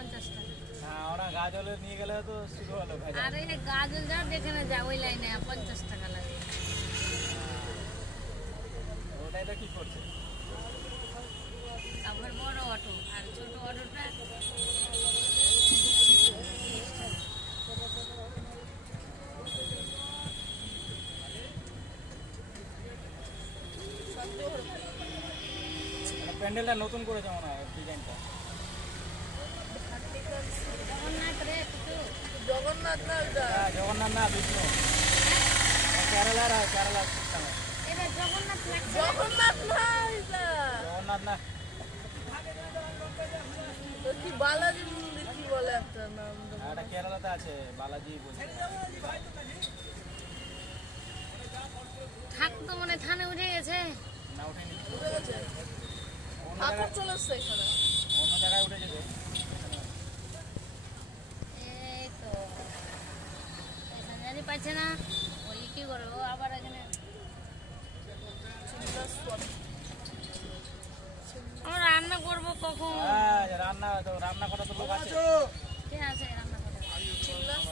50 টাকা। হ্যাঁ ওরা গাজলে নিয়ে গেলে তো শুরু হলো ভাই। আরে গাজল যা যেখানে যা ওই লাইনে 50 টাকা লাগে। ওটাই তো কি করছে? তারপর বড় অটো আর ছোট অটোটা প্যান্ডেলটা নতুন করেছে মনে হয় ডিজাইনটা। জগন্নাথ রে কিছু জগন্নাথ না এটা। হ্যাঁ জগন্নাথ না বিষ্ণু, কেরালার সিস্টেম। এটা জগন্নাথ লাগছে। জগন্নাথ না এটা। জগন্নাথ না, তো কি বালাজি মন্দির কি বলে একটা নাম? এটা কেরালাতে আছে, বালাজি বলছে। থাক তো মনে থানে উঠে গেছে। না উঠেনি, উঠে গেছে। অন্য ঠাকুর জায়গায় চলে এসছে এখানে। অন্য জায়গায় উঠে যেতে। এই তো এখানে জানি পাচ্ছে না ওই কি করবো আবার এখানে আমরা রান্না করবো কখন? হ্যাঁ রান্না করা তো লোক আছে। কে আছে রান্না করে? চিল্লাস